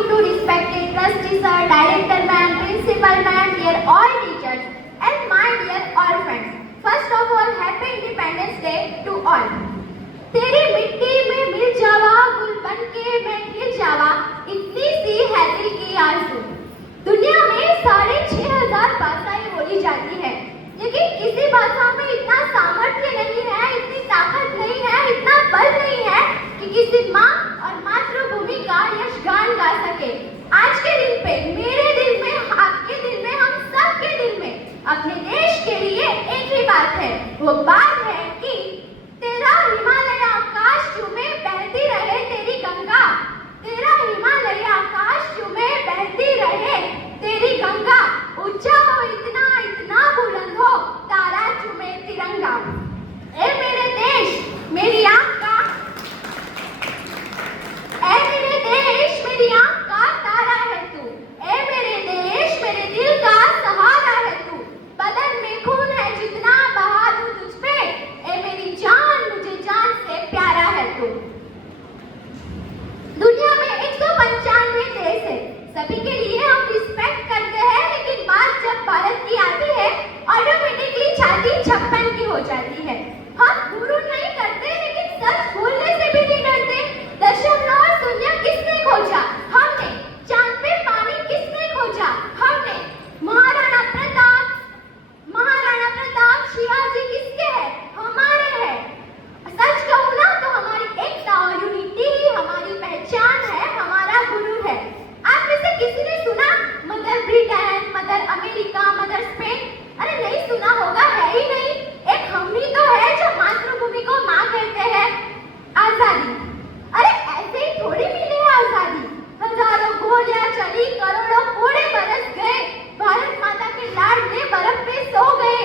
morning to respected trustee sir, director ma'am, principal ma'am, dear all teachers and my dear all friends. First of all, happy Independence Day to all. तेरी मिट्टी में मिल जावा, गुल बन के मैं खिल जावा, इतनी सी है दिल की आरज़ू। दुनिया में 6,500 भाषाएं बोली जाती है, लेकिन किसी भाषा में इतना सामर्थ्य नहीं है, इतनी ताकत नहीं है, इतना बल नहीं है कि किसी माँ और मातृभूमि का यशगान गा सके। आज के दिन पे मेरे दिल में, आपके दिल में, हम सब के दिल में अपने देश के लिए एक ही बात है। वो बात है कि तेरा हिमालय आकाश चूमे बहती रहे तेरी गंगा, तेरा हिमालय आकाश चूमे बहती रहे तेरी गंगा, ऊंचा हो इतना इतना बुलंद हो तारा चूमे तिरंगा। ए मेरे देश मेरी आँख का, ए मेरे देश मेरी आँख का तारा है तू, ए मेरे देश मेरे दिल का सहारा है तू, बदन में खून है जितना बहा दूं तुझ पे, ए मेरी जान मुझे जान से प्यारा है तू। दुनिया में 195 देश है, सभी के लिए हम रिस्पेक्ट करते हैं, लेकिन बात जब भारत की आती है ऑटोमेटिकली छाती 56 की हो जाती है। हम गुरु नहीं करते, लेकिन सच बोलने से भी नहीं डरते। दशमलव और शून्य किसने खोजा? हमने। चांद पे पानी किसने खोजा? हमने। महाराणा प्रताप शिवाजी किसके हैं? हमारे हैं। सच कहूँ ना तो हमारी एकता और यूनिटी ही हमारी पहचान है, हमारा गुरु है। आप में से किसी ने सुना mother Britain, mother America, mother Spain? अरे नहीं सुना होगा, है ही नहीं। एक हम ही तो है जो मातृभूमि को माँ कहते हैं। आजादी, अरे ऐसे ही थोड़ी मिली है आजादी। हजारों गोलियां चली, करोड़ों कोड़े बरस गए, भारत माता के लाड में बर्फ पे सो गए,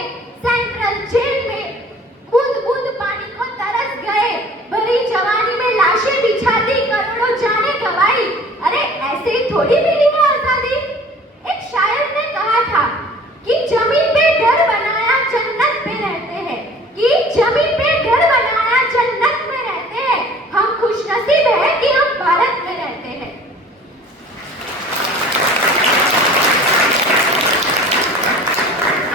सेंट्रल जेल में बूंद बूंद पानी को तरस गए, भरी जवानी में लाशें बिछा दी, करोड़ों जाने गवाई। अरे ऐसे ही थोड़ी मिली है आजादी। एक शायर ने कहा था कि जमीन पे घर बनाया जन्नत में रहते हैं, कि जमीन पे घर बनाया जन्नत में रहते हैं। हम खुशनसीब हैं कि हम भारत में रहते हैं।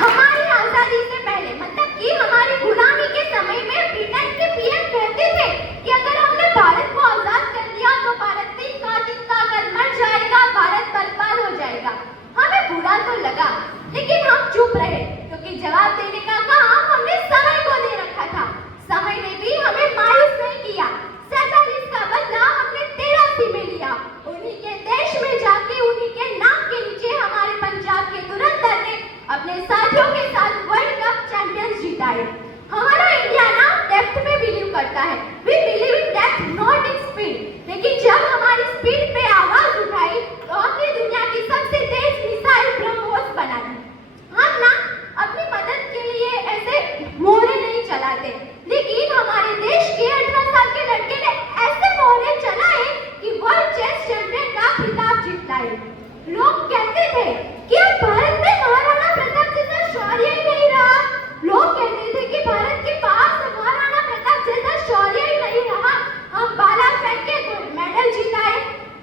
हमारी आजादी से पहले, मतलब कि हमारी गुलामी के समय में ब्रिटेन के पीएम कहते थे कि अगर हमने भारत को आजाद कर दिया तो भारत तिनका तिनका कर मर जाएगा, भारत बर्बाद हो जाएगा। हमें बुरा तो लगा, लेकिन हम चुप रहे, क्योंकि जवाब देने का काम हमने समय को दे रखा था। समय ने भी हमें मायूस नहीं किया। 47 का बदला हमने 83 में लिया। उन्हीं के देश में जाके, उन्हीं के नाम के नीचे हमारे पंजाब के धुरंधर ने अपने साथियों के साथ वर्ल्ड कप चैंपियंस जिताए। हमारा इंडिया ना डेप्थ में बिलीव करता है। We believe in depth, not in speed. लेकिन जब हमारी स्पीड पे आवाज उठाई तो हमने दुनिया की सबसे तेज मिसाइल ब्रह्मोस बना दी। हम ना अपनी मदद के लिए ऐसे मोहरे नहीं चलाते, लेकिन हमारे देश के 18 साल के लड़के ने ऐसे मोहरे चलाए कि वर्ल्ड चेस चैंपियन का खिताब जीत लाए। लोग कहते थे कि अब भारत में महाराणा प्रताप जैसा शौर्य ही नहीं रहा। लोग कहते थे कि भारत के पास महाराणा प्रताप जैसा शौर्य ही नहीं रहा। हम भाला फेंक के गोल्ड मेडल जीताए।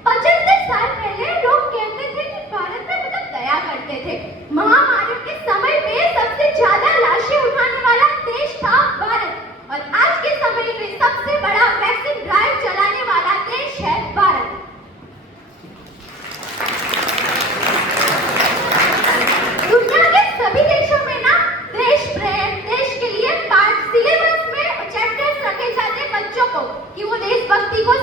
75 साल पहले लोग कहते थे कि भारत में मतलब दया करते थे। महामारी के समय में सबसे ज्यादा लाशें उठाने वाला देश था भारत, और आज के समय में सबसे बड़ा वैक्सीन ड्राइव चलाने वाला देश है भारत। दुनिया के सभी देशों में ना देश प्रेम, देश के लिए पाठ सिलेबस में चैप्टर्स रखे जाते बच्चों को कि वो देशभक्ति को